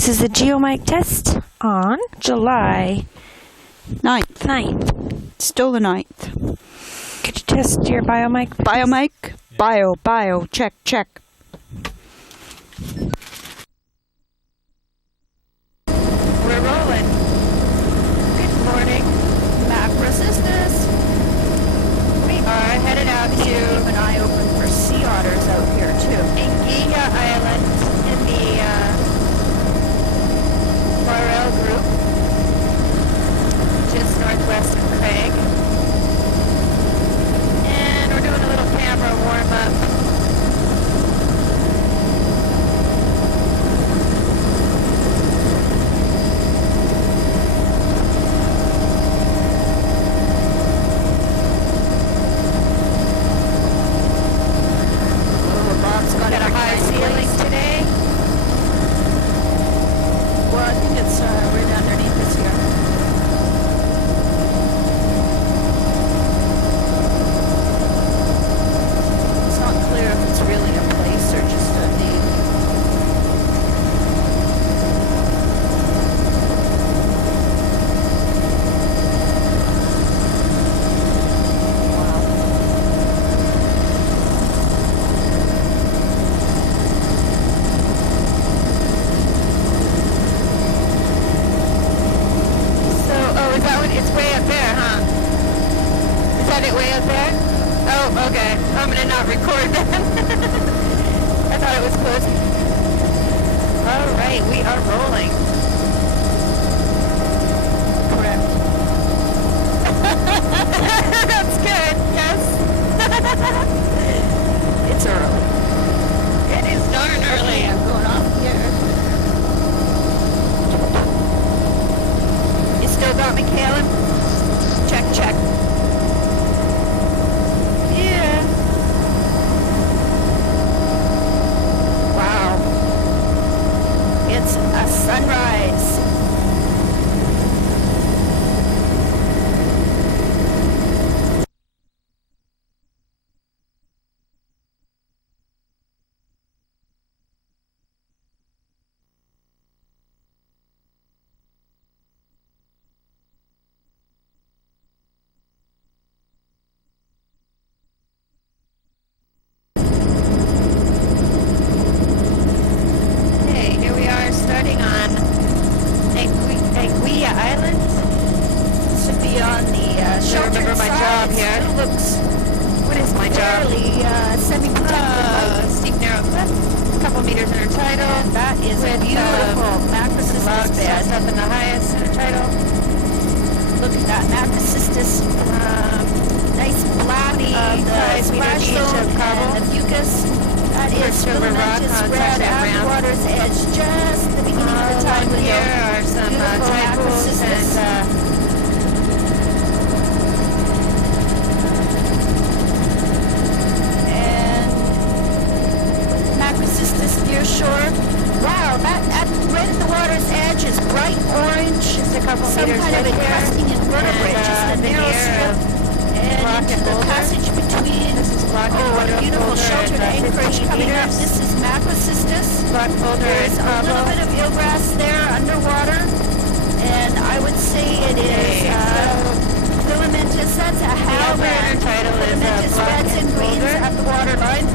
This is the GeoMic test on July 9th. Still the 9th. Could you test your biomic? Biomic? Bio. Check. We're rolling. Good morning, macro sisters. We are headed out to keep an eye open for sea otters out here too. Anguilla Island in the Morel group, just northwest of Craig. And we're doing a little camera warm up. Okay, I'm gonna not record that. I thought it was close. Alright, we are rolling. Correct. That's good, yes. It's early. It is darn early. I'm going off here. You still got me, Caleb? Check. It's a sunrise. Starting on Anguilla Island. This should be on the sheltered remember my side. job here. It looks What is my job? fairly semi-protected. Steep narrow cliff, a couple meters intertidal. That is a beautiful macrocystis Clouds bed. up in the highest intertidal. Look at that macrocystis. Nice blobby the splash beach zone of Cabo. and the fucus. That is First over rock filamentous on red touchdown at the ramp. water's edge, just the beginning of the tide window. Here are some Beautiful tide pools macrocystis. And macrocystis near shore. Wow, that right at the water's edge is bright orange. Just a couple Some meters kind of over here. encrusting invertebrate, And, just a the narrow near strip. And Block into and the Boulder. passage between. This is Block and Oh, Boulder, a beautiful Boulder sheltered at, anchorage 15 coming up. meters. This is macrocystis. Block Boulder There's and a Cabo. little bit of eelgrass there underwater, and I would say it is filamentous. That's a halberd. Title is Filamentous Block reds and and greens Boulder. at the waterline.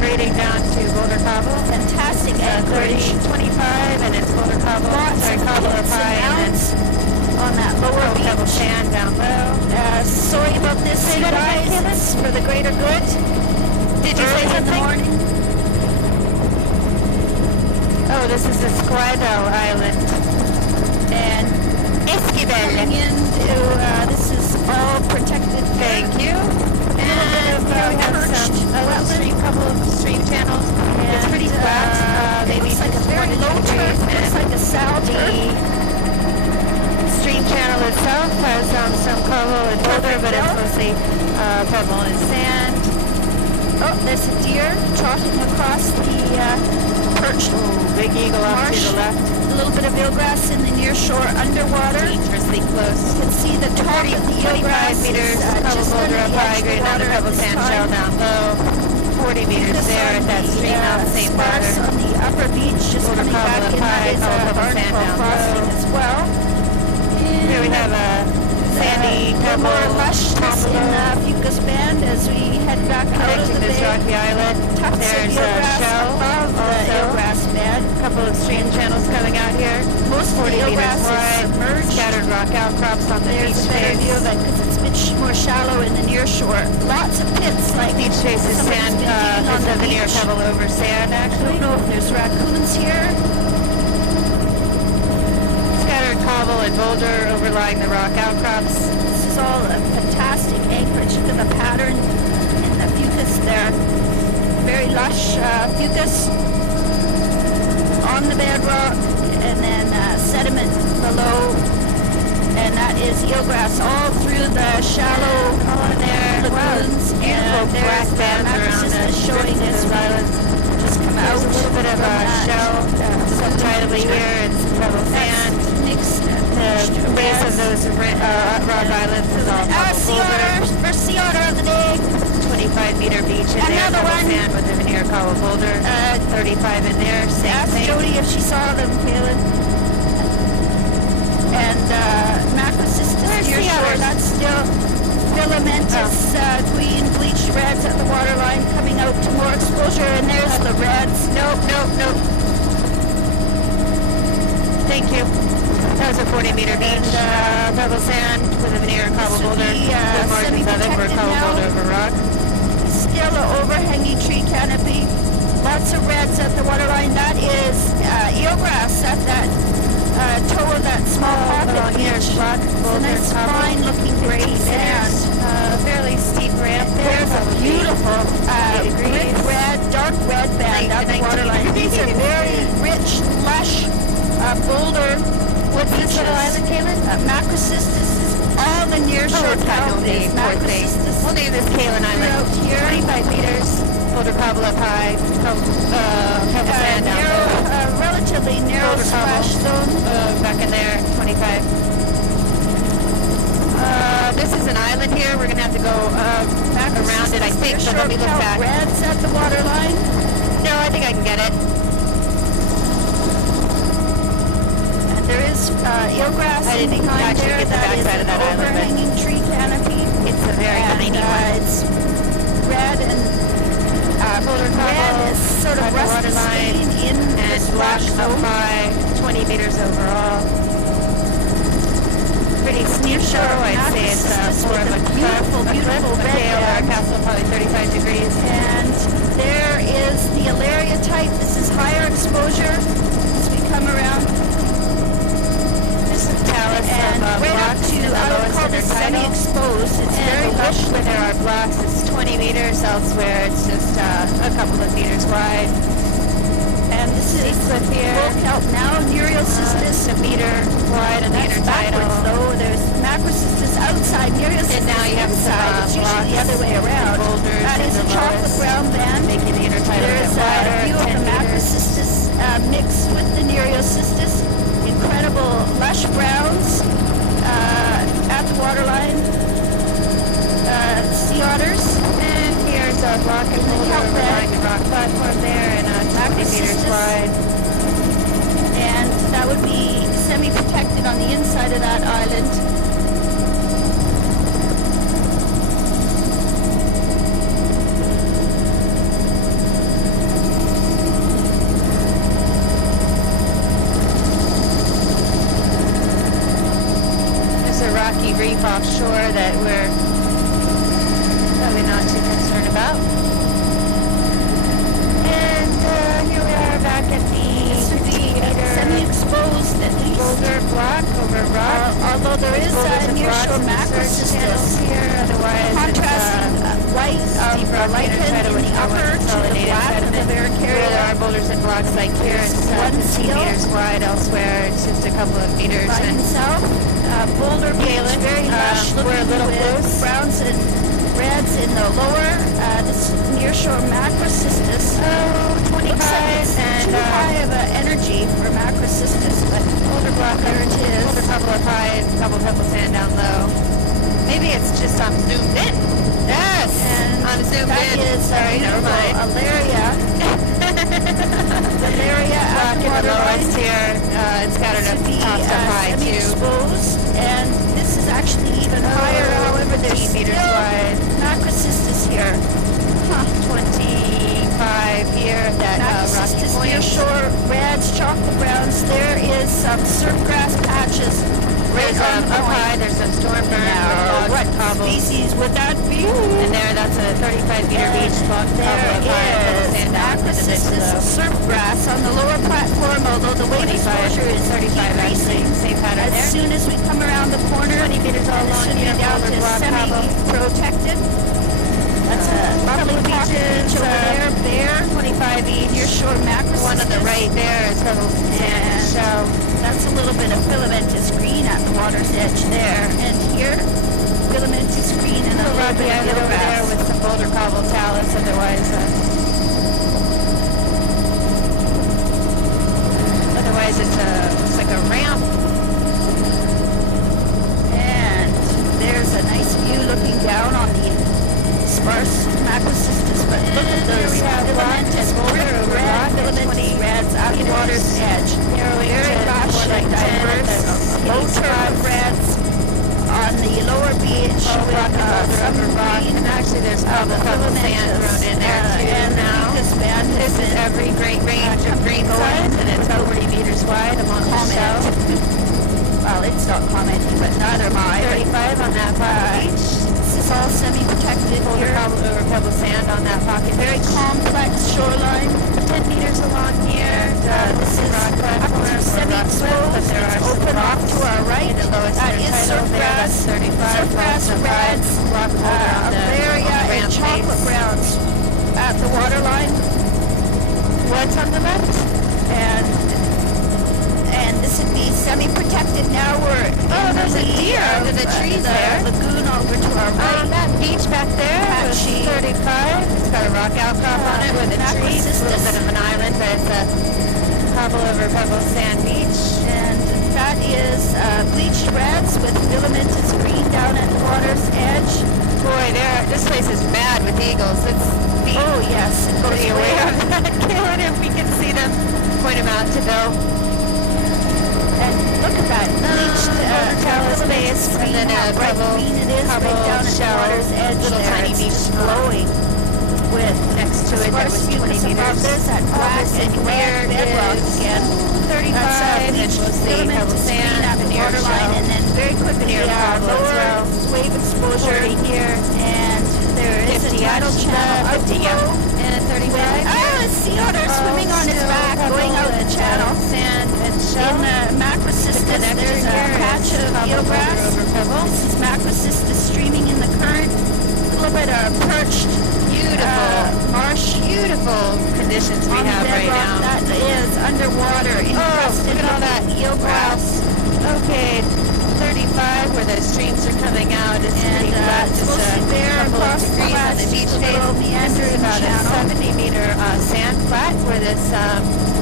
Grading down to Boulder Cabo. Fantastic anchorage. 30-25, and it's Boulder Cabo. Lots Sorry, of Cabo peaks up and high, and mounts on that lower then Pebble beach. Sand down low. Sorry about this, Say you that guys. again, Kevin? It's for the greater good. Did you Early say in the something? morning. Oh, this is Esquado Island. And Esquivel. coming into, this is all protected. Thank you. A little bit of we have perched a little stream, couple of stream channels. It's pretty flat. It looks like a very low turf. Looks like a sow turf. The stream channel itself has some coral and boulder, but it's mostly pebble and sand. Oh, there's a deer trotting across the perched Big eagle off marsh. to the left. A little bit of eelgrass in the near shore underwater. Dangerously close. You can see the top of the 25 eelgrass meters, is pebble just boulder under up the high, edge of grade the down water the at pebble this sand time. shell down low. 40 meters Focus there on at that the, stream out the same sparks water. on the upper Upper Beach just coming back in. That is a barnacle crossing as well. Here we have a sandy pebble more lushness in Fucus Band as we head back out of the this bay. rocky island. Tufts There's of a eelgrass shell above the also. eelgrass bed. A couple of stream channels coming out here. Most of 40 the meters eelgrass is wide. submerged. Scattered rock outcrops on the There's beach a better face. view of it because it's a bit more shallow in the near shore. Lots of pits like Beach face is somebody's sand. been digging on It's the a veneer beach. pebble over sand, I actually. don't know if there's raccoons here. Scattered cobble and boulder overlying the rock outcrops. This is all a fantastic anchorage. Look at the pattern in the fucus there. Very lush fucus on the bedrock, and then sediment below. And that is eelgrass all through the shallow lagoons. And there's the macrocystis showing us just come out. There's a little bit of a shell subtidally here and some pebble sand. Mixed. The base of those rock islands is all pebble Sea boulder. otter, first sea otter of the day. 25-meter beach in there, Another pebble one. sand with a veneer cobble boulder. 35 in there, same Ask thing. Jody if she saw them, Kaylin. And macrocystis Where's near the shore, others? that's still filamentous green bleached reds at the waterline coming out to more exposure. And there's the reds. Nope. Thank you. That was a 40-meter beach. Pebble sand with a veneer cobble would boulder. be, Good margins of it for a semi-protected cobble now. boulder over rock. Still an overhanging tree canopy. Lots of reds at the waterline. That is eelgrass at that toe of that small pocket along here beach. is rock, It's a boulder, nice cobble. fine looking gray sand. Fairly steep ramp there. There's a beautiful brick red, dark red band at the 19 waterline. These are very rich, lush boulder. What's this little island, Kaylin? Macrocystis is all the near shore it's got no name, poor thing. Macrocystis. We'll name this Kaylin Island. Out here. 25 meters. Boulder cobble up high. Pebble sand down low. Relatively narrow Boulder splash cobble. zone. Back in there, 25. This is an island here. We're going to have to go around it, I think. So let me look back. Reds at the waterline. No, I think I can get it. And there is eelgrass I didn't behind actually there. get the That is backside of an that island, but overhanging tree canopy. It's a very tiny one. It's red and Boulder red cobble is sort of at the rusty waterline stain in the and black splash up zone. high, 20 meters overall. Pretty steep show. I'd say it's more of a beautiful, cliff, beautiful a red tail or a band. castle, probably 35 degrees. And there is the Alaria type. This is higher exposure as we come around. There's some talus And of right up blocks to, in the I would lowest call this intertidal. semi-exposed. It's And very the lush width where there are blocks is 20 meters. Elsewhere, it's just a couple of meters wide. And this is Cliff here. full kelp now, Nereocystis. A meter wide on the That's backwards intertidal. though. There's macrocystis outside, Nereocystis And now you have inside. It's usually the other way around. boulders That in is a the chocolate lowest, brown band. making the intertidal a There's bit wider. a view of 10 the meters. macrocystis mixed with the Nereocystis. Incredible lush browns at the waterline. Sea otters. And here's a block and boulder kelp bed. overlying the rock platform there, and 20 meters Macrocystis. wide. And that would be semi-protected on the inside of that island. There's a rocky reef offshore that we're probably not too concerned about. And here we are back at the This would be 50 meter semi-exposed at least. boulder block over rock. Although there is Boulders and nearshore rocks in the surge channels macrocystis. here. Otherwise, Contrasting white of deep the rock lichen intertidal in with the no upper to the consolidated black of the sediment. Here there are Varicaria. boulders and blocks like here. It's One 50 seal. meters wide. Elsewhere, it's just a couple of meters. Right And south, boulder beach, Kaylin, very lush we're a looking little with close. browns and reds in the lower. This nearshore macrocystis. Looks like it's and too high of an energy for macrocystis, but boulder block there it is. boulder couple up high and couple pebble sand down low. Maybe it's just I'm zoomed in. Yes, And I'm zoomed that in. is Sorry, never mind. Alaria. Alaria some surf grass patches. There's on up point. high, there's some storm burn. Now, what species would that be? And there, that's a 35-meter beach block. There is Macrocystis surf grass on the lower platform, although the wave exposure is 35 actually. decreasing. Same pattern As there. soon as we come around the corner, 20 meters all and it along should be here, down to Boulder Rock Cabo. semi-protected. That's a lovely beaches over there, bare, 25 each. near shore Macrocystis. One on the right there is Pebble Sand And Shell. that's a little bit of filamentous green at the water's edge there. And here, filamentous green and a little bit of Island over there eelgrass. with some Boulder Cobble talus. Otherwise it's looks like a ramp. And there's a nice view looking down on the sparse Macrocystis. But look at those we have filamentous Boulder over red, rock at filamentous 20 reds at the water's edge. Narrowing Very to lush more like and 10 diverse. skinny Low turf spots. reds on the lower beach Rock with and some over rock. green. And actually there's Pebble sand thrown in there too And now. this band This is every great range of green sides, and it's about 40 meters wide along the shell. Well, it's not commenting, but neither am I. 35 on that pocket beach. This is all semi-protected Boulder here. Cobble over Pebble Sand on that pocket Very beach. complex shoreline. 10 meters along here. This is rock platform or rock cliff, semi-exposed. but there are It's some open off rocks to our right. in the lowest That is tidal surf there. grass. That's 35. Surf grass Lots of reds. rock boulder on the Area and ramp chocolate face. browns at the waterline. What's on the left? And this would be semi-protected. Now we're in there's a the deer under the trees there. lagoon over to our right. That beach back there was Patchy. 35. It's got a rock outcrop on it with a tree. It's a little bit of an island, but it's a cobble over Pebble Sand Beach. And that is bleached reds with filamentous green down at the water's edge. Boy, this place is mad with eagles. It's deep. Oh yes, it goes Pretty way aware up. of that, Kaylin, if we can see them. Point them out to Bill. And look at that bleached talus base, and then how a bright pebble, green it is right down at the shell, water's edge. little there. tiny It's beach just glowing with next to it that was 20 sparse meters. above this at black and red bedrock is again. 35, and That's we'll see filamentous Pebble green Sand at the near waterline, shell. and then very quickly Near Cobble as lower well. wave exposure 40 here, and there is a 50 tidal at channel 50, yeah. outflow. And 35 Ah, here. a sea otter swimming on its still back, Pebble going out the and, channel. Sand and shell. In the Macrocystis, connector there's a here patch is of Cobble eelgrass. over Pebble. This is Macrocystis streaming in the current. A little bit of perched Beautiful. marsh Beautiful conditions we on the have right bedrock. now. That is underwater, encrusted look at all with that eelgrass. Okay, 35 where the streams are coming out. It's And pretty flat, it's just mostly a bare couple of across the degrees on flats, the beach just a face. little This is meandering about channel. a 70-meter sand flat where this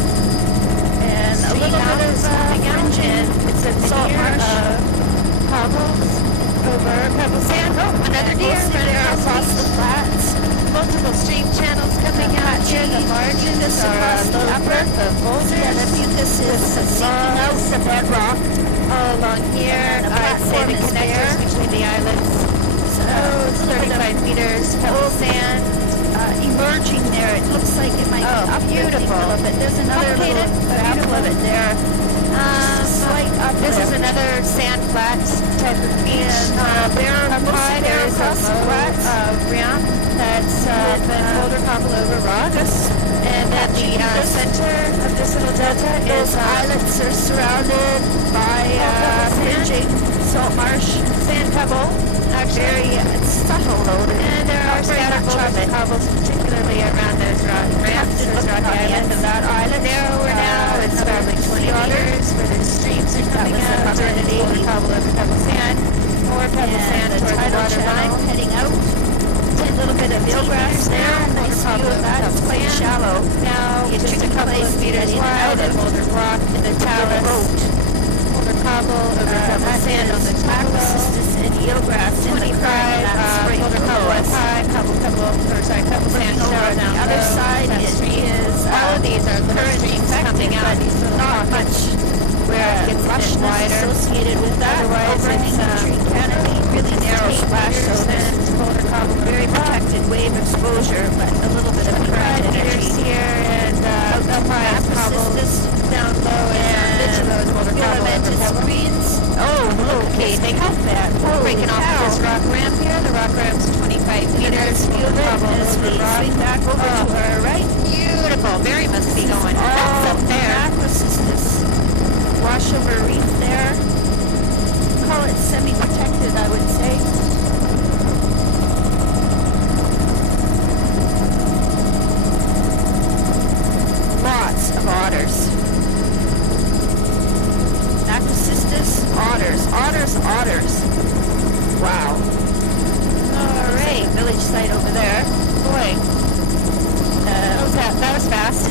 And a stream little bit out of is coming out, and it's a salt veneer marsh. of cobbles over Pebble Sand. Oh, another deer Mostly running there across the flats. Multiple stream channels coming out here. The margins Mucus are across the low upper. breadth of boulders. Yeah, the mucus is seeking out the bedrock. All along here, And the I'd say platform the is connectors there. between the islands. So it's a little bit 35 meters, Pebble Sand. emerging there. It looks like it might Oh, be uplifting beautiful. a little bit. There's another little Complicated, but example of it there. Slight uplift. This is another sand flat type of beach. There Up mostly high, there there is a across the low flats. ramp that's been Boulder Cobble over rocks. And then the center of this little delta is Those islets are surrounded by fringing salt marsh, sand pebble. very subtle though. And there are Very scattered much of boulders it. and cobbles, particularly around those ramps. to Those look rocky on the end islands. of that island. Narrower now, it's about like 20 meters where the streams are coming was out. And it's 180. Boulder Cobble over Pebble Sand. More Pebble Sand And a toward the tidal water channel line. heading out. A little bit of eelgrass there. Nice view of that. It's quite shallow. Now, You just a took couple place of to meters get in and wide out at of Boulder Rock in the talus. Boulder Cobble over Pebble Sand on the Tahoe. Macrocystis and eelgrass in the 25, current that spring Boulder Cobble flow. up high, Pebble Sand Over shell on down the other low. side That it stream. is All of these are little current streams coming out. These little not pockets much where it gets a bit rushness wider. associated with that. Otherwise, Overhanging anything. Help that. Holy Breaking off cow. this rock ramp here. The rock ramp's 25 meters. Feel it Cobble as we over rock. swing back over to our right. Beautiful. Mary must be going nuts up there. Macrocystis washover reef there. Call it semi-protected, I would say. Lots of otters. Macrocystis, otters. Wow. Alright, village site over there. Boy. That was fast.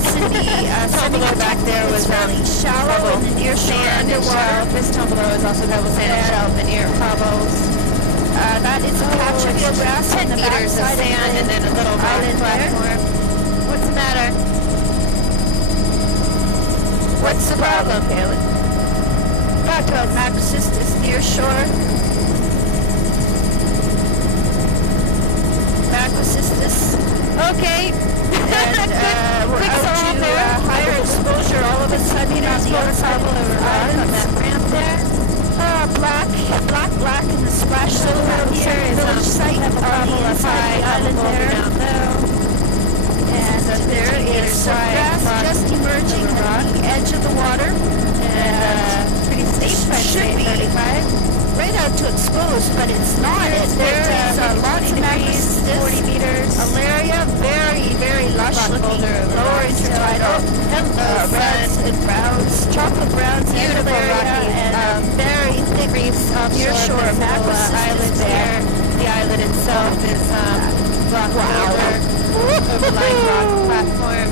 Tumbler back there was really shallow in the near shore sand and underwater. shelf. This tumbler is also pebble sand and shelf and near cobbles. That is a patch of grass on 10 the meters of backside sand the and then a little rock island there. platform. What's the matter? What's the problem, Caleb? Talked about Macrocystis near shore. Macrocystis. Okay. And we're Quick out song to there. higher exposure all of a sudden on the other side of the island on that ramp there. Black in the splash zone out here is village site on the inside of the island there. Down low. And there is some grass just emerging on the edge of the water. And pretty steep, I'd should say, be 35. right out to expose, but it's not. There is lots of Macrocystis, 40 meters. Alaria, very lush looking, lower intertidal, reds and browns, chocolate browns, Beautiful Alaria, rocky, and very thick reefs near offshore shore of this little Macrocystis island there. The island itself is rock boulder, overlying rock platform.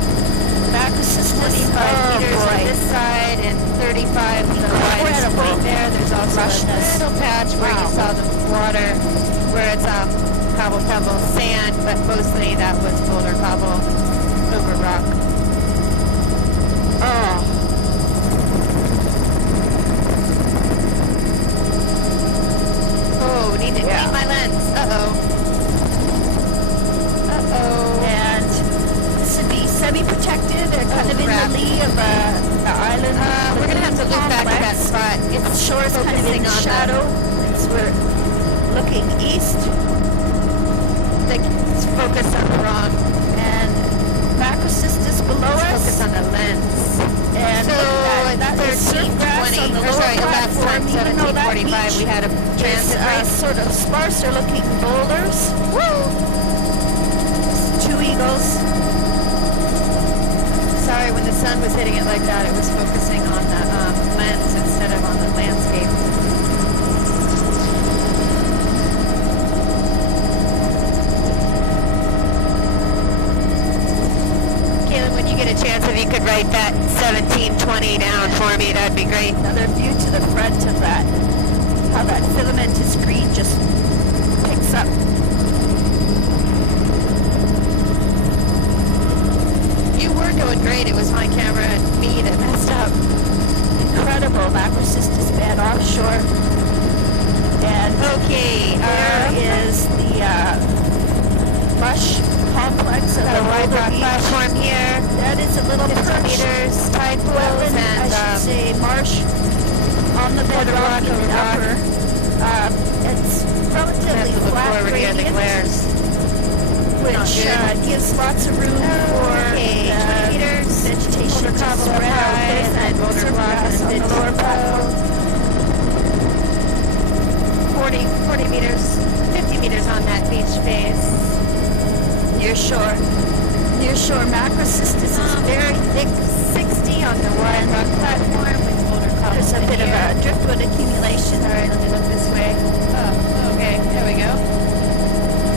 Macrocystis, 25 meters on this side and 35 to the widest point there. There's also a little patch where you saw the water, where it's cobble pebble sand, but mostly that was boulder cobble over rock. Oh, need to clean my lens. and this would be semi-protected. They're kind of in crap. the lee of the island. We're gonna have to look back to that complex. spot. Its shore is kind of in focusing on shadow. As we're looking east, It's focused on the wrong. and Macrocystis below Focus us. on the lens. And So look at that. That is 13, surf grass 20, on the or lower sorry, last platform. time, Even though that 17:45, beach we had a is transit race. sort of sparser looking boulders. Woo! Two eagles. Sorry, when the sun was hitting it like that, it was focusing on the lens instead of on the landscape. Kaylin, when you get a chance, if you could write that 1720 down for me, that'd be great. Another view to the front of that. How that filamentous green just picks up. You were doing great. It was my camera and me that messed up. Incredible Macrocystis bed offshore. And Okay, there is the lush complex of got a the wide boulder rock beach. platform here. That is a little 50 perch meters, tide pools, wetland, and I should say marsh on the bedrock in the upper. It's relatively flat forward here, the gradient, glares. which gives lots of room for 20 meters, vegetation to cobble spread out high, with and then that boulder surf block grass and on the ditch lower below. platform. 40 meters, 50 meters on that beach face. Near shore. Near shore Macrocystis is very thick, 60 on the Wide one. rock platform with boulder cobble. There's a in bit of here. a driftwood accumulation. All right, let me look this way. Oh, okay, there we go.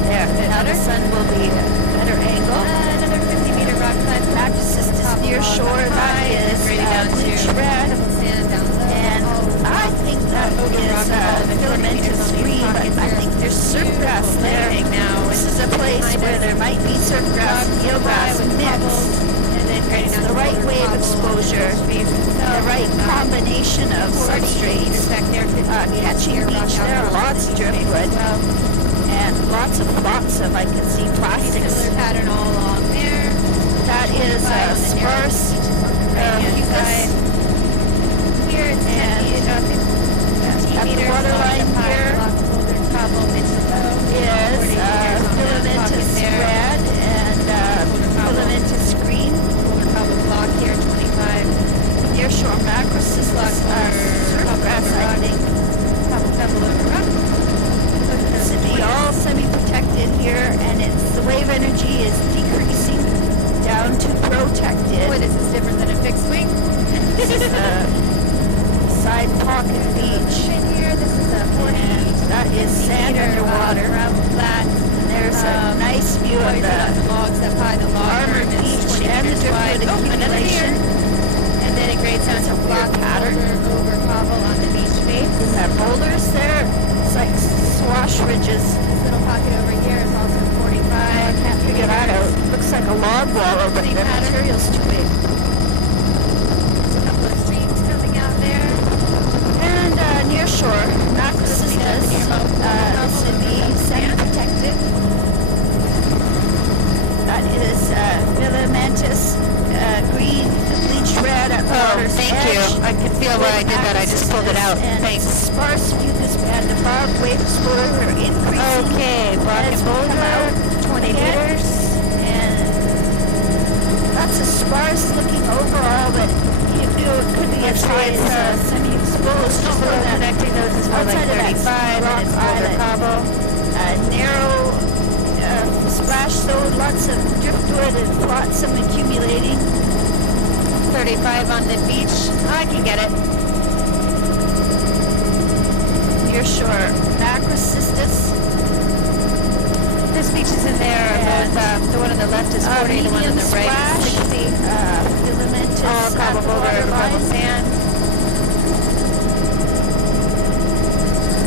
There. Now the sun will be a better angle. Another 50-meter rock platform. Macrocystis near shore. That is grading down to bleach red. sand down low. And I think that Over is rock wall, the 40 meters filamentous on the green, but pocket I here. think there's surf grass there. Now, This is a place where there might be surf grass and eelgrass mixed. and then grading It's down the to right boulder wave cobble. exposure, the right combination of 40 substrates, meters back there, 50 meters catching here, beach. rock There are outcrops, lots of driftwood and lots of, I can see plastics. Similar pattern all along there. That is sparse Right-hand fucus. side. Here it's And 50 at the meters waterline along the here block boulder cobble into low. is 40 meters on that filamentous pocket there. red and filamentous green. Boulder cobble block here, 25. Nearshore macrocystis surfgrass, I think. Cobble pebble over rock. This would be all semi-protected here, and the wave energy is decreasing down to protected. Boy, this is different than a fixed wing. This is a side pocket beach. In here, this is a 40. And that is sand underwater. Flat. And there's a nice view of the logs up high. The log armored arm is beach 20 and the meters wide. driftwood Another accumulation. here. And then it grades down to It's a block weird pattern. over cobble on the beach face. We have boulders there. It's like swash ridges. This little pocket over here is also 45. I can't figure that out. Looks like a log wallow, but the material's too big. There's a couple of streams coming out there. And near shore, macrocystis. This would be semi-protected. That is filamentous green, bleached red at the water's thank edge. you. I can feel where I did that. I just pulled it out. And Thanks. sparse mucus band above, wave exposure increasing. Okay, block as and we come out boulder, 20 again. meters. And that's a sparse looking overall, but you know it could be as high as semi-exposed. Just a little connecting those is more like Outside of that 35 rock and it's boulder island. cobble. Narrow splash zone, lots of driftwood and flotsam accumulating. 35 on the beach. I can get it. Near shore, macrocystis. There's beaches in there. Both, the one on the left is 40, the one on the right is 60. Filamentous All cobble boulder over cobble sand.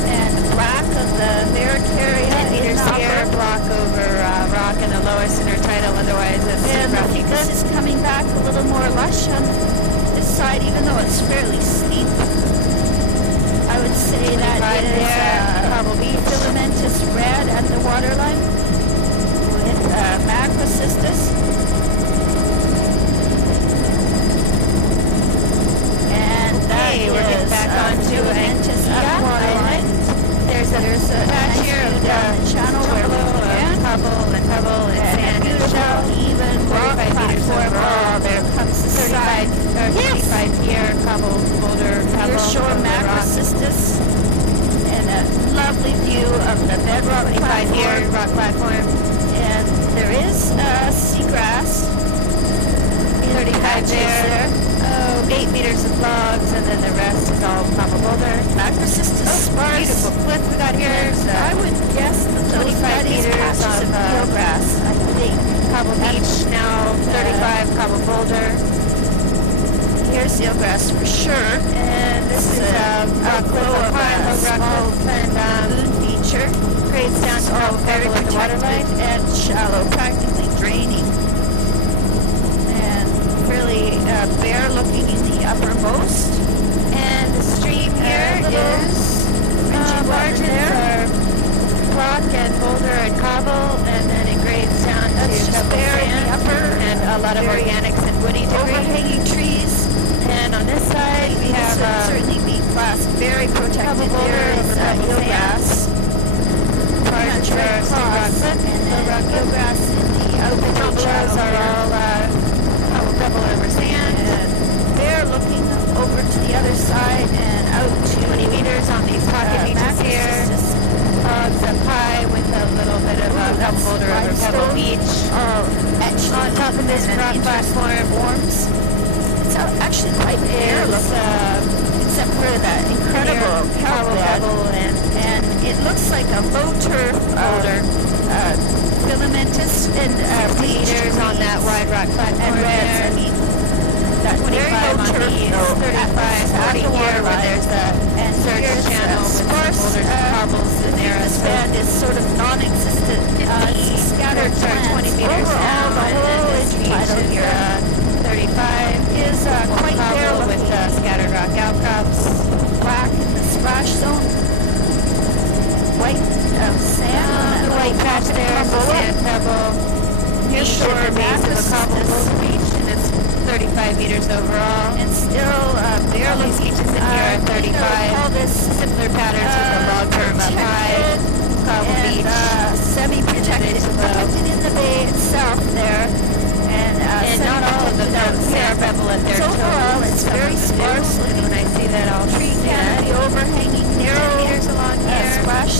And black of the Barracaria 10 meters in here, upper. block over rock in the lowest intertidal, otherwise it's And I think this is coming back a little more lush on this side, even though it's fairly steep. I would say that Right is there, cobble beach. filamentous red at the waterline with macrocystis. And that Okay, we're getting is back onto filamentous at the waterline. There's a patch here of down the channel where we began. cobble and pebble and sand and Beautiful, shell. even rock 35 meters platform. overall. Oh, there comes the sun. 35 here, cobble, boulder, pebble, Near shore over rock. macrocystis. And a lovely view of the bedrock 25 here, platform. rock platform. And there is seagrass. 35 there. Oh, 8 meters of logs, and then the rest is all cobble boulder. Macrocystis sparse. Beautiful cliff we got here. I would guess that those 25 these meters patches of, of eelgrass, I think. Cobble beach now, 35 cobble boulder. Here's eelgrass for sure. And this is a cliff up high, low rock cliff, and Moon feature. grades down to all Very pebble at the waterline. protected and shallow, practically draining. And really bare looking in the uppermost. And the stream here is margins are rock and boulder and cobble, and then it grades down That's to just pebble bare in the sand upper, and a lot of very organics and woody debris. Overhanging trees. And on this side we This have would certainly be classed very protected. boulder There is over pebble eelgrass. margins are Across, steep rock cliff, and low rock then cliff. eelgrass in the open Belows are all pebble over sand. And they're looking over to the other side and out to 20 meters on these pocket beaches here. macrocystis. Logs up high with a little bit of Ooh, pebble that's boulder over pebble limestone. beach. Etched On top of this and rock interesting platform forms. It's actually quite bare is looking, except for that incredible cobble kelp bed. pebble And it looks like a low turf boulder. filamentous and 60 meters on that wide rock platform and reds. I there. mean, that very 25 low on turf, these, though, 35, 40 here where there's a and surge here's channel with some sparse boulders and cobbles in there. This band is sort of non-existent. Scattered Surge are 20 meters overall, down, the and whole then this beach intertidal is here 35 is quite bare cobble with looking. scattered rock outcrops. Black in the splash zone. White sand on that The white little patch there is a crumble. sand pebble. Near Beach shore at the base of a cobble macrocystis. boulder beach, and it's 35 meters overall. And still bare All these looking. beaches in here are 35. Call this Similar Black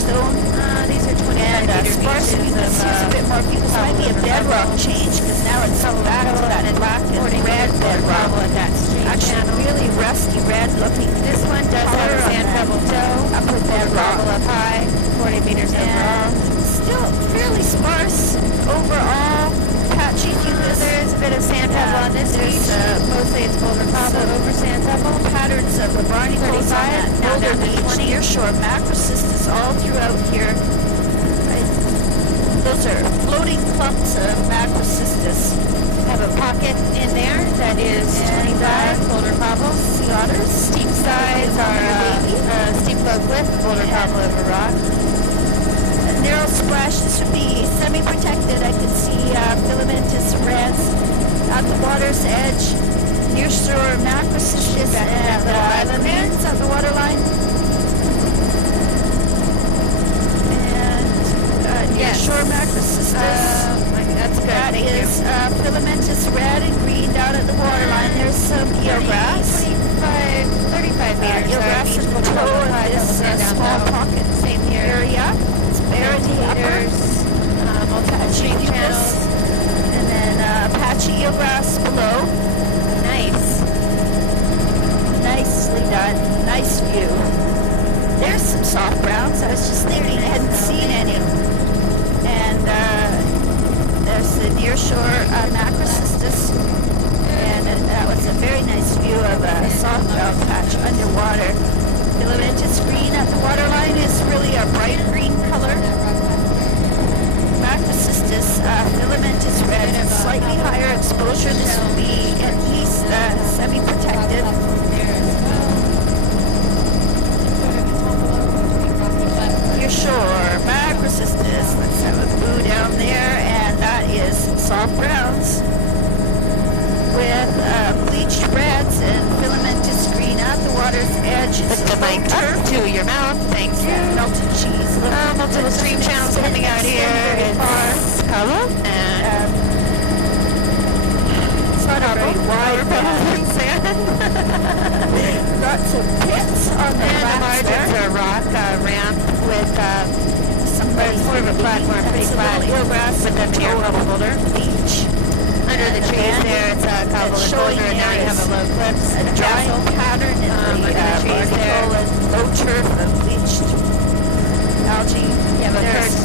sandstone. These are 25 And meter sparse, you can see a bit more people. This might be a bedrock change because now it's back to that black and red bedrock. Actually, really rusty red looking. This one does have a sand pebble toe. Upper bedrock. Up high, 40 meters overall. Still fairly sparse overall. Patchy. There is a bit of sand pebble on this beach. Mostly it's boulder cobble over sand pebble. Patterns of the barnacles on that boulder beach, near shore macrocystis all throughout here. Those are floating clumps of macrocystis. Have a pocket in there that is 25 boulder cobble. Sea otters. Steep sides are steep flow cliff, boulder cobble over rock. Narrow splash. This would be semi-protected. I could see filamentous reds at the water's edge, near shore macrocystis and remains on the waterline. And near shore macrocystis. That's good. That is filamentous red and green down at the waterline. There's some eelgrass. 35 meters. Eelgrass at the toe of this small pocket. Same here. Area. Barity meters. Apache channels. And then Apache eelgrass below. Nice. Nicely done. Nice view. There's some soft browns. I was just thinking I hadn't seen any. And there's the near shore macrocystis. And that was a very nice view of a soft brown patch underwater. Filamentous green at the waterline is really a bright green color. Macrocystis, filamentous red, slightly higher exposure. This will be at least semi-protected. Near shore, macrocystis. Let's have a blue down there, and that is soft browns with bleached reds and filamentous green at the water's edge. Put the mic up to your mouth. Thank you. Melted cheese. Multiple stream channels coming out here. It's Carla and it's not a very wide sand. Got some pits on the margins are rock ramp with some more of a platform, pretty flat. Eelgrass with the near level boulder beach. Under the trees there, it's a cobble and boulder, and now you have a low cliffs. A dry pattern in the trees there. Low turf of bleached algae. You have a first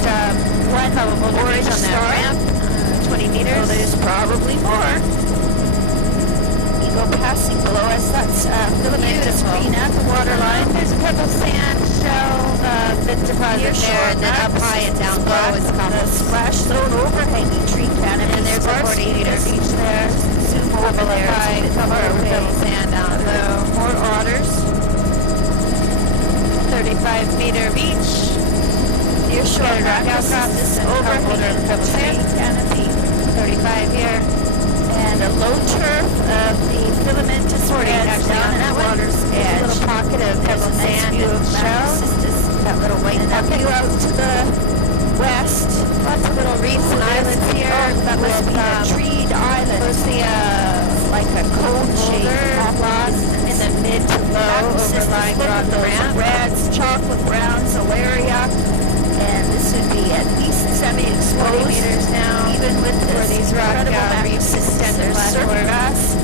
one cobble boulder beach on that ramp, 20 meters. So there's probably more. Eagle passing below us. That's filamentous green at the waterline. There's a purple sand shell deposit there, and then up high and down low is cobble. Splash zone overhanging tree canopy. And there's a 40 meter beach there. Zoom over there. Cover over purple sand down low. More otters. 35 meter beach. Near shore macrocystis and overhanging purple tree sand canopy. 35 here. And a low turf of the filamentous reds down at the water's edge. A little pocket of pebble sand view of and shell. That little white view out to the west. Lots of little reefs and islands here. That must be a treed island. Mostly like a cone-shaped rock in the mid to low overlying rock ramp. Reds, chocolate browns, alaria. And this would be at least semi-exposed. 40 meters now. Even with this these rock reefs extended surf grass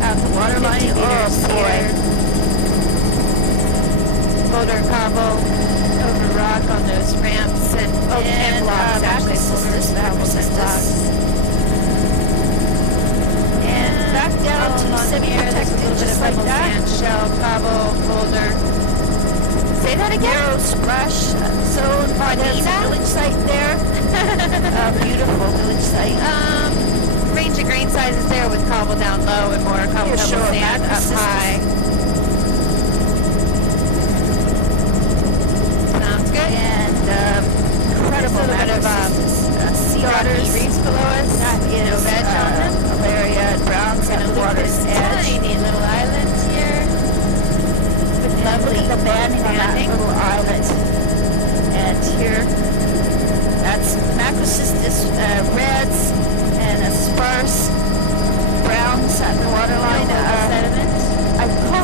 at the waterline. Oh boy. Boulder cobble over rock on those ramps and blocks, actually. Macrocystis. And back down to semi-protected, just like that. Sand shell, cobble, boulder. Say that again. Narrow splash zone. There's a village site there. A beautiful village site. Range of grain sizes there with cobble down low and more cobble sand up high. Sounds good. And incredible sea otters reefs below us. That is no veg on them. Alaria and browns at the water's edge. Tiny little islands here. Lovely. Look at the banding on that little islet. And here, that's macrocystis reds and a sparse browns at the waterline. Sediment. I call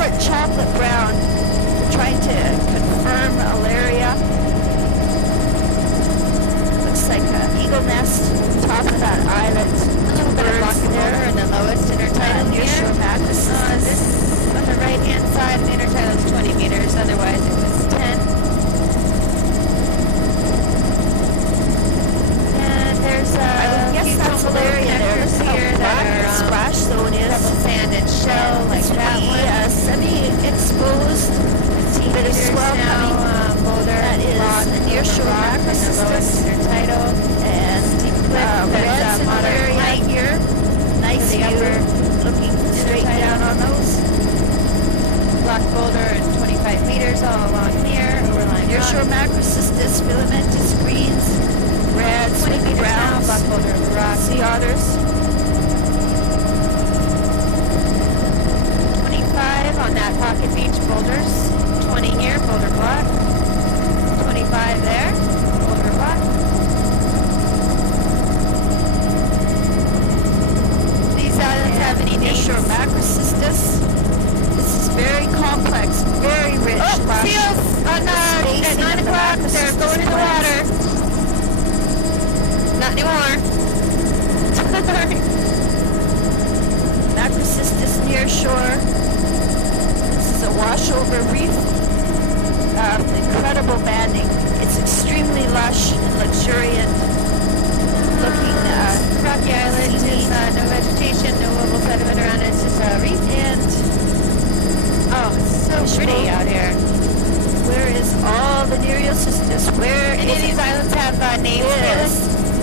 these islands have names?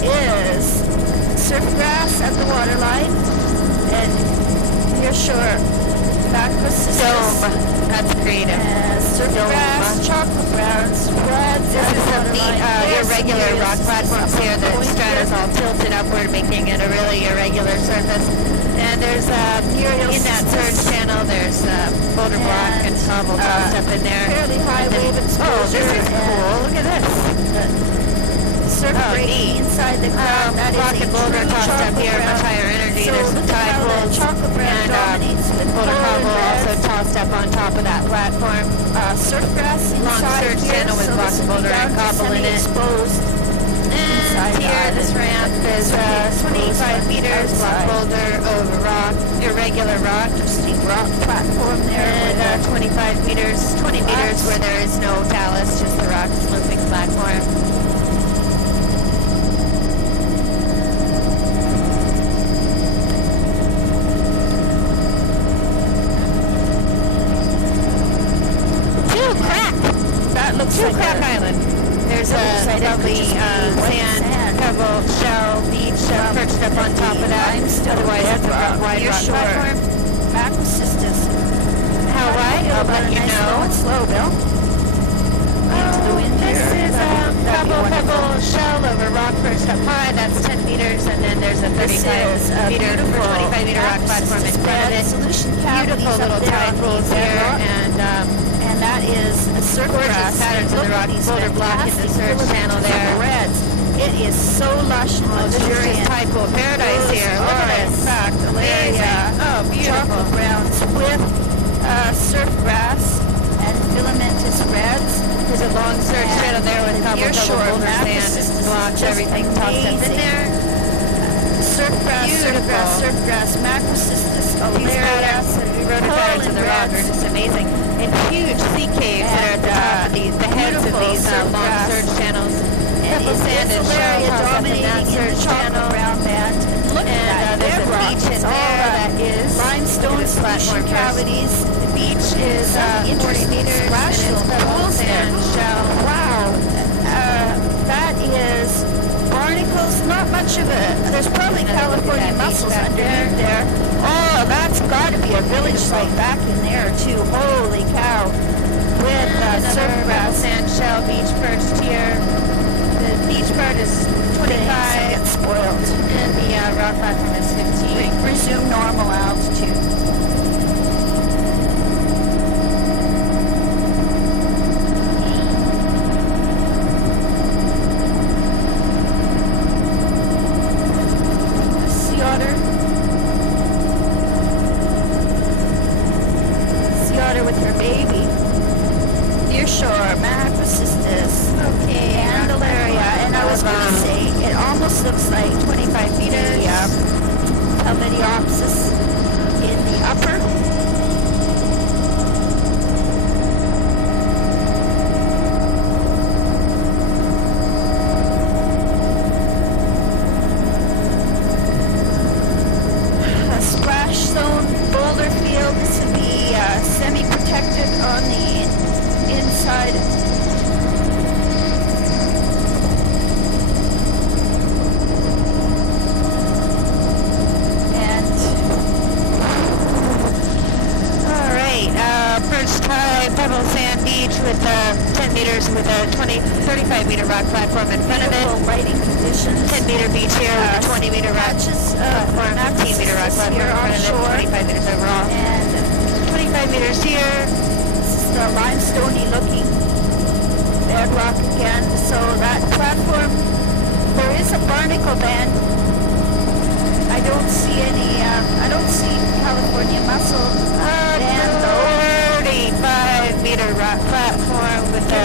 is surf grass at the waterline, and near shore, macrocystis. Dome. That's creative. Surf grass, chocolate browns, reds. This is some neat irregular rock platforms here. The strata's all tilted upward, making it a really irregular surface. And there's in that surge channel, there's boulder block and cobble tossed up in there. Fairly high wave exposure. Oh, this is cool. Look at this. Surf breaking inside the ground. That rock is and boulder tossed up here, much higher energy. There's some tide pools. Chocolate brown dominates with boulder cobble also red. tossed up on top of that platform. Surf grass Long inside surge here, channel with so rock this and will be boulder and down to cobble in it. semi-exposed. And here, this ramp is 25 meters, block boulder over rock, irregular rock, steep rock platform there. And 25 meters, 20 meters where there is no talus, just the rock sloping platform. That looks like Crack Island. There's a lovely sand, pebble, shell, beach perched up on top of that. Otherwise, it's a wide rock platform. Macrocystis. How wide? I'll let you know. Slow, Bill. This is pebble, shell over rock perched up high. That's 10 meters, and then there's a 35 meter or 25 meter rock platform in front of it. Beautiful little tide pools here, and that is a surf grass. Patterns of the rock boulder block in the surge channel there. Reds. It is so lush and luxuriant. This is tide pool paradise here. Look at this. In fact, Oh, beautiful. Chocolate browns with surf grass and filamentous reds. There's a long surge channel there with cobble boulder sand and blocks, everything tossed up in there. Surf grass, macrocystis, alaria, patterns of the rock are just amazing. And huge sea caves that are at the top of these, the heads of these long surge channels. Pebble sand and shell tossed up in that surge channel. Brown band. Look at that. There's a beach in there that is limestone solution cavities. The beach is 40 meters and it's pebble sand, shell. Wow. That is barnacles, not much of it. There's probably California mussels underneath there. Oh, that's got to be a village site back in there too. Holy cow! With surf grass, sand, shell, beach perched here. The beach part is 25. Get spoiled. And the rock platform is 15. Resume normal altitude. With her baby. Near shore, macrocystis. Okay, Candelaria. And I was going to say, it almost looks like 25 meters. Helmetiopsis in the upper. A splash zone boulder field. This would be semi-protected on the inside. And all right, perched high pebble sand beach with 10 meters with a 35 meter rock platform in front of it. Lighting conditions. 10 meter beach here with a 20 meter rock platform, 15 meter rock platform in front of it, 25 meters overall. And 25 meters here. This is the limestoney looking bedrock again. So that platform, there is a barnacle band. I don't see any, I don't see California mussel band though. 35 meter rock platform with the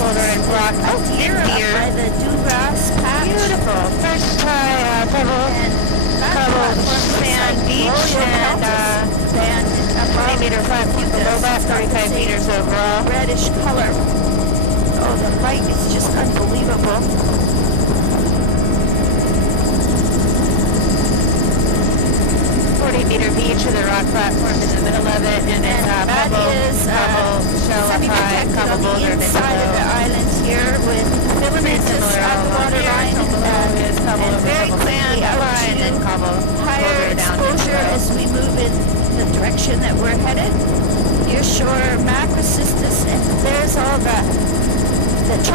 boulder and block. Oh, deer by the dewgrass patch. Beautiful. First high pebble And platform sand beach and 20 meter platform below that, 35 meters overall. Reddish color. Oh, the light is just unbelievable. 40 meter beach with a rock platform in the middle of it, and it's that pebble, is shell up high, semi-protected cobble on boulder the inside of the island here with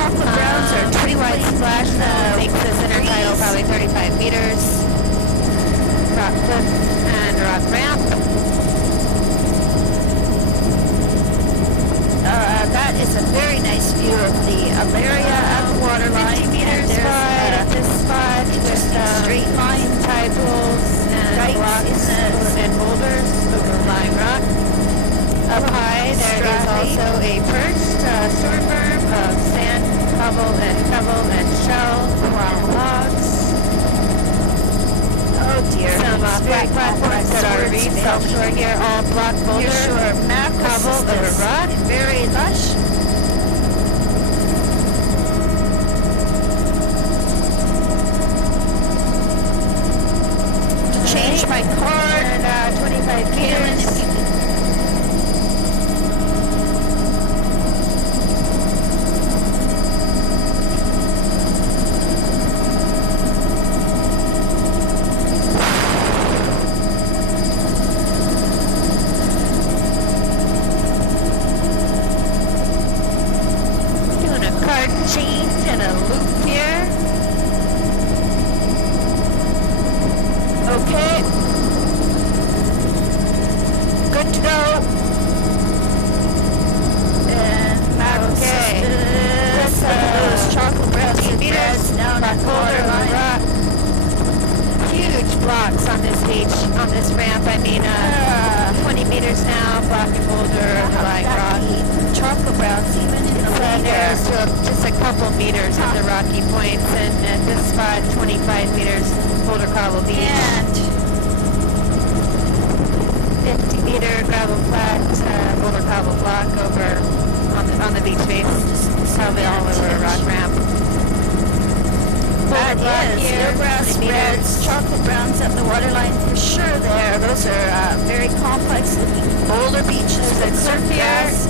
chocolate browns are pretty wide splash that makes this intertidal probably 35 meters. Rock cliff and rock ramp. That is a very nice view of the area at the waterline. 50 meters wide at this spot. Just straight line tide pools and rocks and boulders over lying rock. Up high there is also a perched sword berm of sand, cobble and shell and logs. Oh dear. Some flat platforms that are reefs offshore here, all block boulder, cobble over rock. Very lush. To change my card, And 25 meters. Change and a loop here. Okay. Good to go. and Max those chocolate bread meters down at the waterline. rock. Huge blocks on this beach, on this ramp. I mean, 20 meters now, block and boulder, lying rock. Chocolate browns even in the lead there. There's just a couple meters at the rocky points, and at this spot, 25 meters, Boulder Cobble Beach. And 50-meter gravel flat, Boulder Cobble block over on the beach face, probably all over a rock ramp. that is eelgrass reds, chocolate browns at the waterline for sure there. Those are very complex looking boulder beaches with surf grass.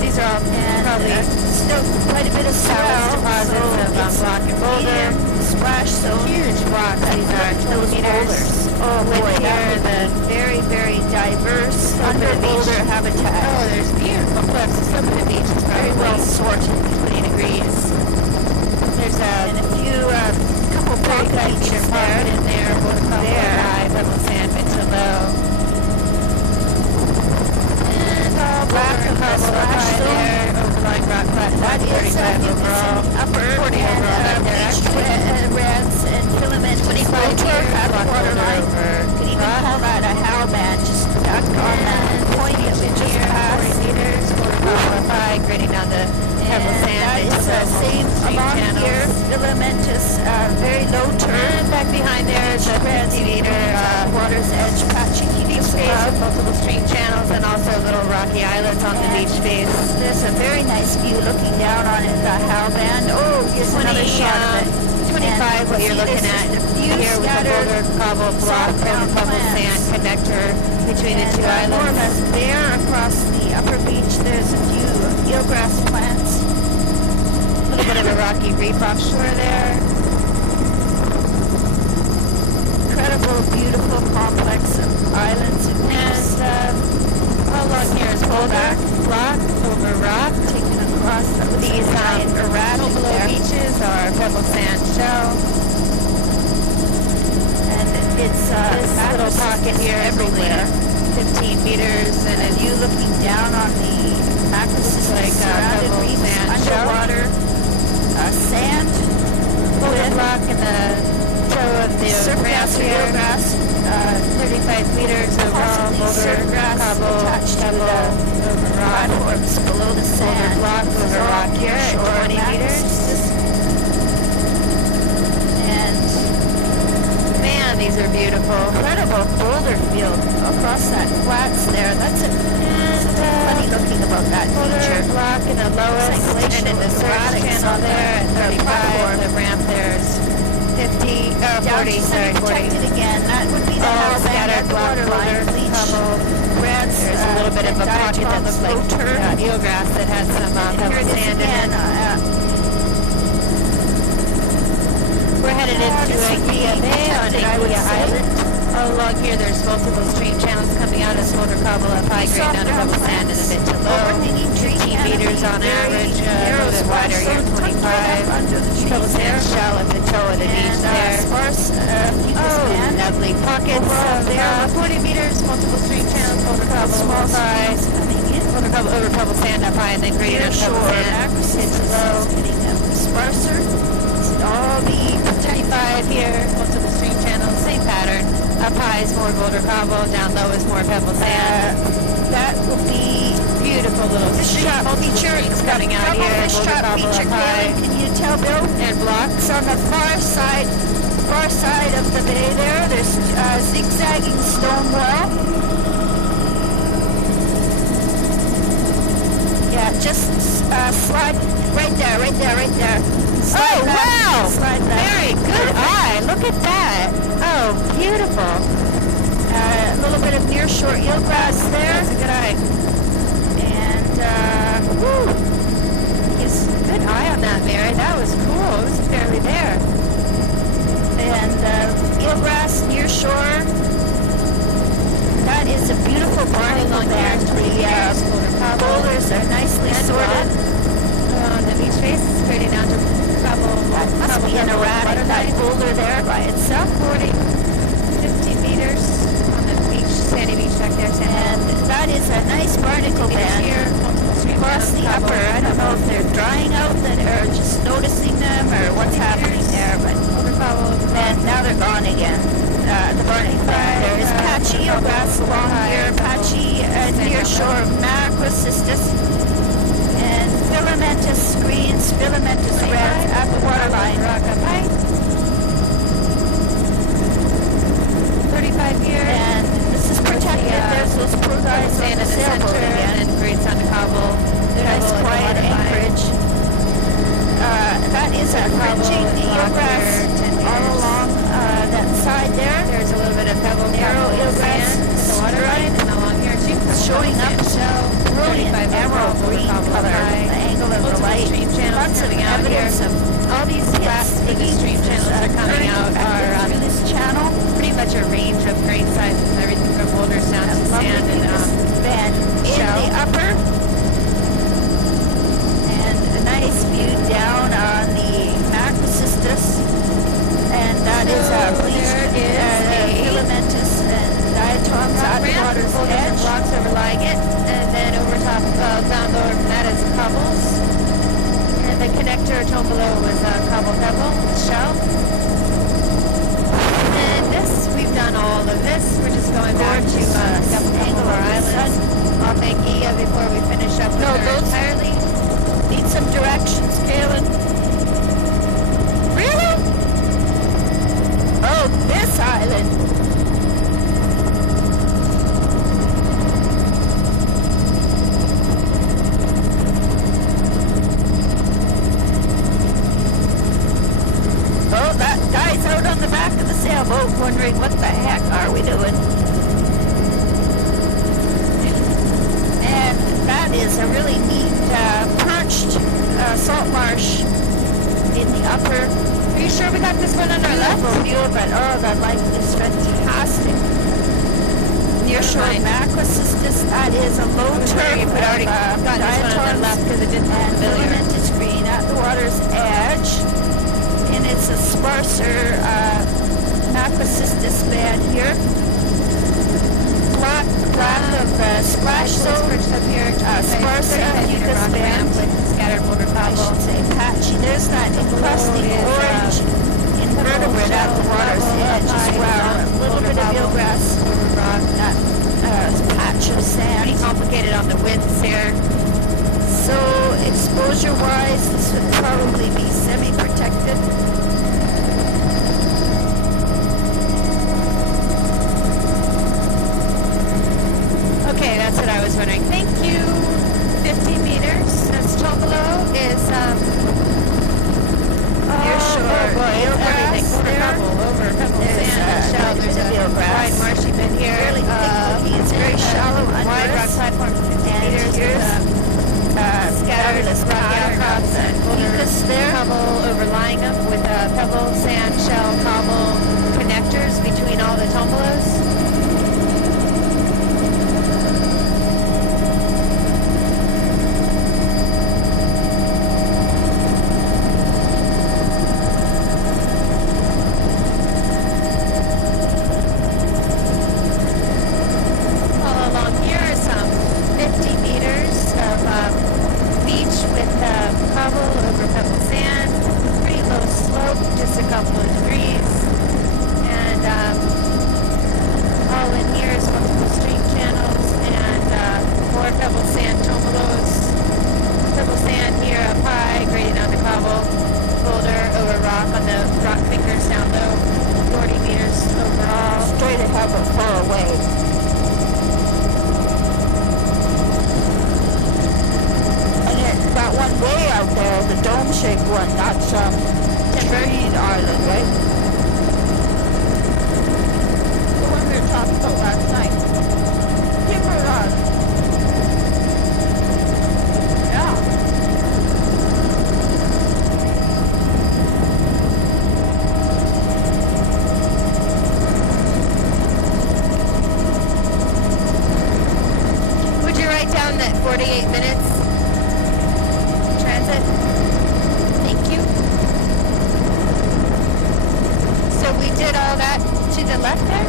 These are all probably still quite a bit of swell. deposits of block and boulder. Splash zone. Huge blocks. These are Those kilometers. Oh boy, With that here would the be very, very diverse Under under the beach. boulder habitat. Oh, there's beautiful cliffs. Some of the beach is Very probably well sorted. 20 degrees. There's And a a few couple pocket beaches there. in there. There. High, pebble sand, mid to low. And all black and purple splash high zone. there. Overlying rock flat. That is 35 overall. upper 40 and overall back there. bleached reds and filament 25 floater at the block waterline. over Could even rock. call that a how band, just stuck on that point that we just passed. 40 meters, Boulder high, grading down the pebble And sand. that is the same along here, filamentous, very low turn. And back behind there is a 50-meter water's edge patchy beach beach face above. with multiple stream channels and also little rocky islets on the And beach face. There's a very nice view looking down on it, the how band. Oh, here's another shot of it. 25 what you're see, looking there's at just a few here with the scattered boulder cobble block soft and the pebble plants. sand connector between the two More or islands. less there across the upper beach, there's a few eelgrass plants. A little bit of a rocky reef offshore there. Incredible, beautiful complex of islands and reefs. And all along here is boulder block over rock. Taken across These erratic below there. beaches are pebble sand shell. And it's This little pocket here is everywhere. only 15 meters, and And if you looking down on the macrocystis like, surrounded pebble reefs sand underwater, sand boulder with block in the toe of the surf ramp grass, here, eelgrass, 35 meters overall, possibly boulder, surf grass cobble, attached to pebble, over rock, platforms below the boulder sand. block over rock here at 20 meters. And Man, these are beautiful. incredible boulder field across that flats there. That's a funny looking about that Boulder feature. block in the lowest, Like and in the surge erratics channel on there at the 35, platform. the ramp there's 50, Down 40, to sorry, 40. semi-protected again. That would be the All how band scattered at the block waterline. boulder, Bleach, cobble. reds, There's a little bit of a pocket that looks like floater. eelgrass that had some Here pebble it is sand in again. it. We're headed into this would be Ikea Bay on protected, I would Ikea say. Island. All along here there's multiple stream channels coming out of this boulder cobble up high grade down to pebble sand and a bit to low. 15 meters on average, a little bit wider here, 25. Pebble sand shell at the toe of the beach there. Sparse Lovely pockets of 40 meters, multiple stream channels, boulder cobble, small size. Boulder cobble over pebble sand up high and then grade on pebble sand. It's low. Sparser. All the 35 here, multiple stream channels, same pattern. Up high is more boulder cobble, down low is more pebble sand. That will be Beautiful little shot feature coming out here. This Boulder shot cobble feature, up high. Can you tell, Bill? And blocks. On the far side of the bay there, there's a zigzagging stone wall. Yeah, just slide right there. Slide back, wow! Slide back. Very good eye. Look at that. Oh, beautiful. A little bit of nearshore eelgrass there. That's a good eye. And, Yes, good eye on that, Mary. That was cool. It was barely there. and eelgrass near shore. That is a beautiful barnacle band. The boulders are nicely sorted. The beach face is pretty down to pebble. That must be an erratic, that boulder there by itself. 15 meters on the beach, sandy beach back there. And that is a nice barnacle band Here, across the upper. I don't know if they're drying out or just noticing them or what's happening there, but and now they're gone again. The barnacle band. There is patchy eelgrass along here, patchy near shore macrocystis, and filamentous greens, filamentous reds at the waterline. 35 here. And this is protected. There's those protons on the sailboat again. And grades on the cobble. Nice quiet anchorage. That is a fringing eelgrass all along that side there. There's a little bit of pebble, Narrow eelgrass the water line, and along here too. showing up shell, brilliant emerald green color, the angle of the light. Lots of evidence of all these flats for the stream channels that are coming out are through this channel. pretty much a range of grain sizes, everything from boulders down to sand and bed in shell. the upper, and a nice view down on the macrocystis, and that is a filamentous and diatoms at the water's edge. Blocks overlying it, and then over top of down lower from that is cobbles. And the connector tone below was cobble pebble shell. And this, we've done all of this. We're just going back to Angler Island. I'll thank Ia before we finish up with her entirely. Need some directions, Kaylin. Really? Oh, this island. Oh, that guy's out on the back of the sailboat wondering what the heck are we doing. And that is a really neat perched salt marsh in the upper. Are you sure we got this one on our left? View, but the light is fantastic. Nearshore macrocystis, that is a low turf We already got this one on our diatoms left because it didn't and familiar. filamentous green at the water's edge. And it's a sparser macrocystis band here. Black of splash zone, up here, sparse mucus band with scattered boulder I cobble. should say patchy. There's that encrusting orange invertebrate at the water's edge as well. A little bit of eelgrass over rock, that patch of sand. Pretty complicated on the widths here. So exposure-wise, this would probably be semi-protected. Okay, that's what I was wondering. Thank you. 15 meters. That's below is Nearshore eelgrass there. Over pebble sand, shell. There's a wide marshy bed here. Fairly thick looking. It's very shallow under Wide rock us. platform, 15 And meters. here's Scattered fabulous rocky outcrops and mucus there. cobble overlying them with pebble, sand, shell, cobble connectors between all the tombolos. That's Timbered Island, right? The one we were talking about last night. Timbered Island. Yeah. Would you write down that 48 minutes transit? Thank you. So we did all that to the left there?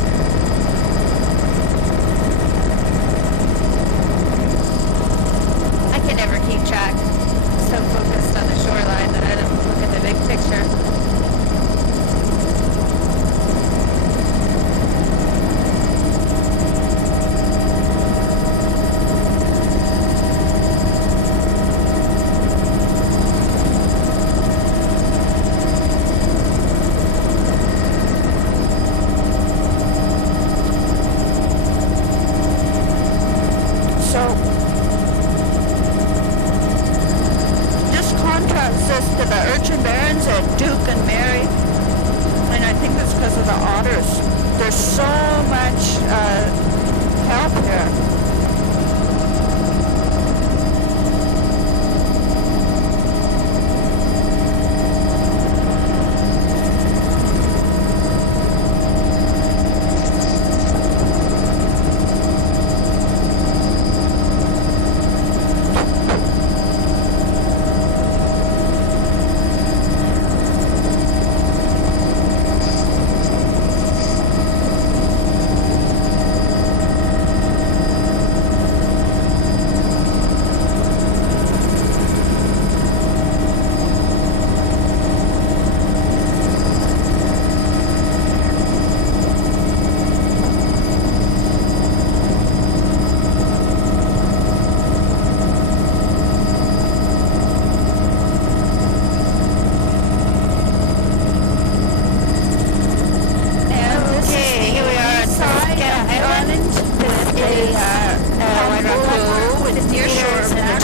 I can never keep track. I'm so focused on the shoreline that I don't look at the big picture. So, this contrasts this to the Urchin Barrens at Duke and Mary, and I think it's because of the otters. There's so much help here.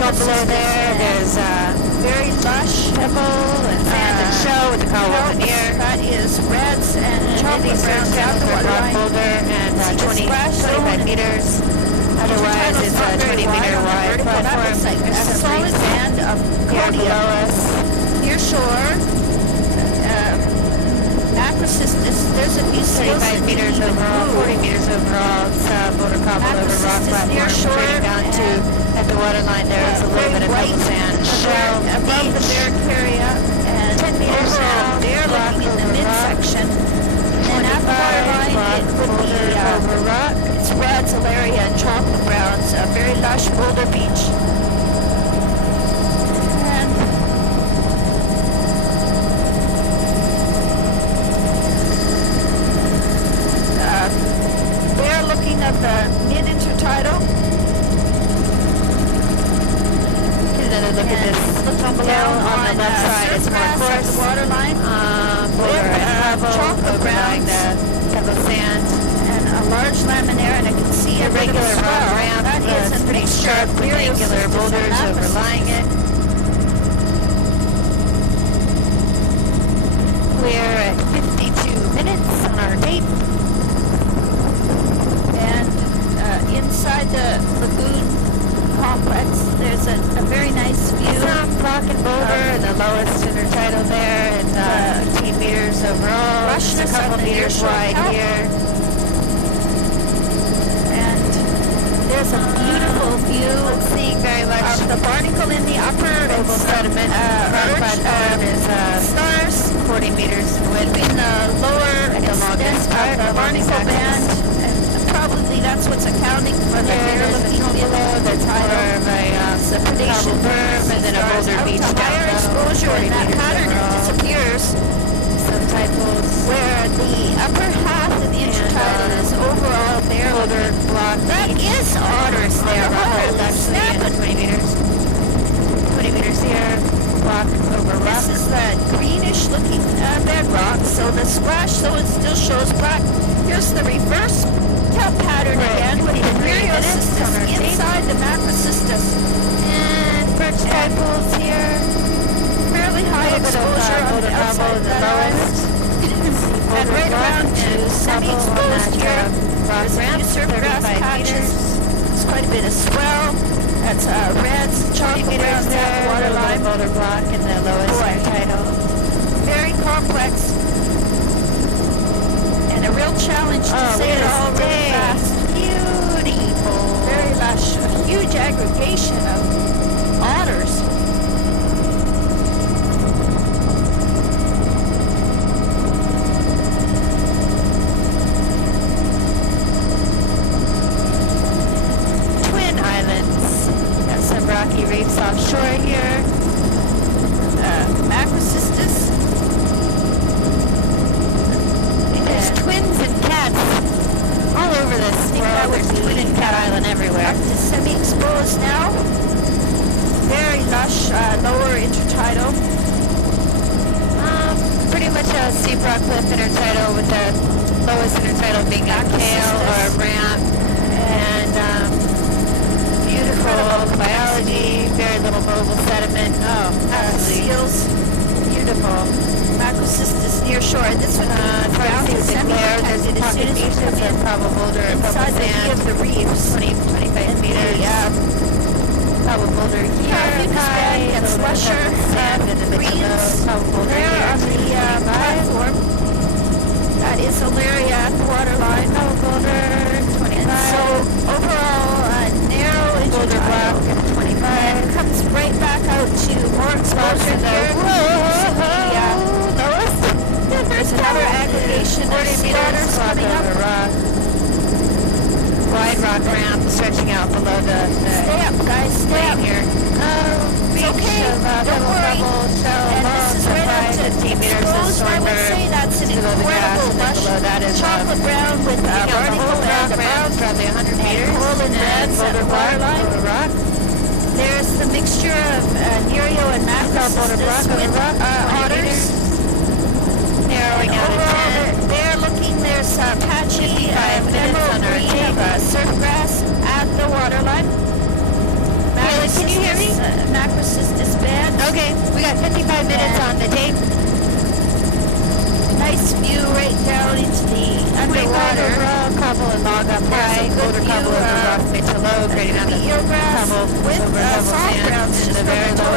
Below there, there's very lush pebble and sand and shell with the column in here. That is reds and chocolate brown down the rock waterline. boulder and 25 meters. Otherwise, it's a 20-meter wide platform. A solid band of Here below us. Near shore, Macrocystis, there's a few 35 meters overall, 40 meters overall. It's boulder cobble over rock platform. Near shore, Turning down to at the waterline there is a little bit of pebble sand. Shell above the barracuda and 10 meters now. They're looking in the midsection. And at the waterline, it would be over rock. it's red, Alaria, and chocolate browns. A very lush boulder beach. And they're looking at the mid-intertidal. Another look at this. Look down below on the left side. It's more coarse. The waterline. Boulder and pebble chocolate overlying browns. the pebble sand. And a large laminaire, and I can see a bit of Irregular rock swell. ramp. That is a pretty sharp, rectangular boulders overlying it. We're at 52 minutes on our date. And inside the lagoon complex, there's a very nice view. Some rock and boulder, and the lowest intertidal there, and 15 meters overall. Just a couple meters wide here. And there's a beautiful view Seeing very much of the barnacle in the upper oval sediment. Front platform is stars 40 meters in width. in the lower At the longest part, of the barnacle longest band. And probably that's what's accounting for the There's a looking below that's more of a sepidation berm, and then a boulder beach out to down higher low, exposure, 40 and that meters pattern overall. disappears Subtitles. where the upper half of the intertidal is overall bare. Boulder block. That is otters there. Rock Holy ramp actually snap in the it. 20 meters. 20 meters here. Block over rock. This is the greenish looking bedrock, so the splash, so it still shows black. Here's the reverse pattern again with the Myriocystis inside the Macrocystis. And birch typals here. Fairly high high exposure on the outside of that island. And right around to semi-exposed here, there's a few surf grass patches. There's quite a bit of swell. That's reds, chocolate browns at the waterline. Boulder block in the lowest tidal. Very complex. And a real challenge to sail all really fast. Beautiful. Very lush. A huge aggregation of otters. Twin Islands. Got some rocky reefs offshore here. Macrocystis. There's twins and cats all over this world. There's twin and cat island everywhere. Up to semi-exposed now. Very lush, lower intertidal. Pretty much a steep rock cliff intertidal with the lowest intertidal being a tail or a ramp. And beautiful biology, very little mobile sediment. Oh, absolutely. Seals. Beautiful. Macrocystis near shore. This one down to semi-protected as soon as you come in Pebble boulder and inside the knee of the reefs. 25 meters. Pebble boulder here. High, gets lusher and greens there on the platform. That is Alaria at the waterline. Pebble boulder 25. And so overall, narrow intertidal. 25. And comes right back out to more exposure there. There's another aggregation of sea otters coming up. Wide rock ramp stretching out below the Stay up, guys. Stay up. here. It's okay. Don't worry. And this is right up to 15 meters of exposed. I would say that's an incredible lush chocolate brown with barnacle and the browns probably 100 meters. coral and reds at the waterline. There's the mixture of Nerio and Macrocystis with otters. Narrowing out overall, they're looking, there's patchy emerald green of surf grass at the waterline. Haley, can you hear me? Macrocystis band. Okay, we got 55 minutes on the tape. Nice view right down into the underwater. Cobble and log up high. Boulder cobble over rock mid to low, creating on the eelgrass with salt grounds just very low.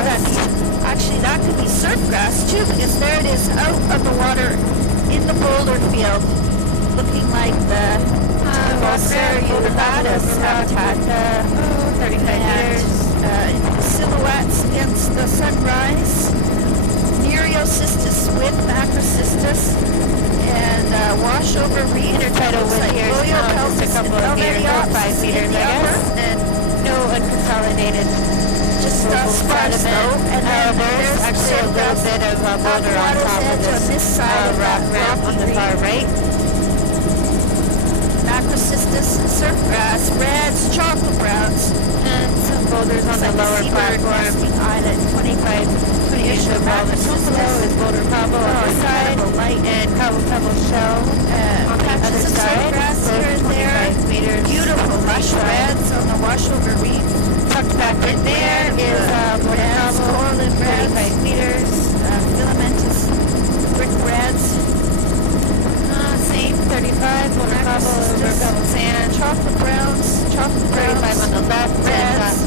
Actually, that could be surf grass too, because there it is out of the water in the boulder field, looking like the Rossera undulatus habitat. 35 meters. Silhouettes against the sunrise. Nereocystis with Macrocystis. And wash over reef Intertidal with here just a couple of meters or 5 meters, I guess. And no unconsolidated. Just sparse though, and then there's actually a little bit of boulder on top of this side rock ramp on the far right. Macrocystis and surf grass, reds, chocolate browns, and some boulders on the lower platform. Island 25 Ish of Macrocystis is boulder cobble on the side, light and pebble shell on the other side. Grass here and there. Beautiful lush reds on the washover reef. Tucked back in there is boulder cobble, coral and 35 meters. Filamentous brick reds. Same 35 boulder cobble over pebble sand. Chocolate browns, chocolate 35 on the left. reds.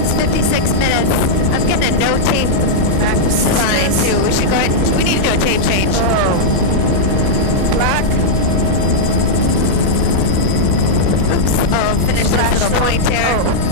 It's 56 minutes. I'm getting a no tape sign too. We should go ahead. We need to do a tape change. Black. Oops. Oh, finish this little point here.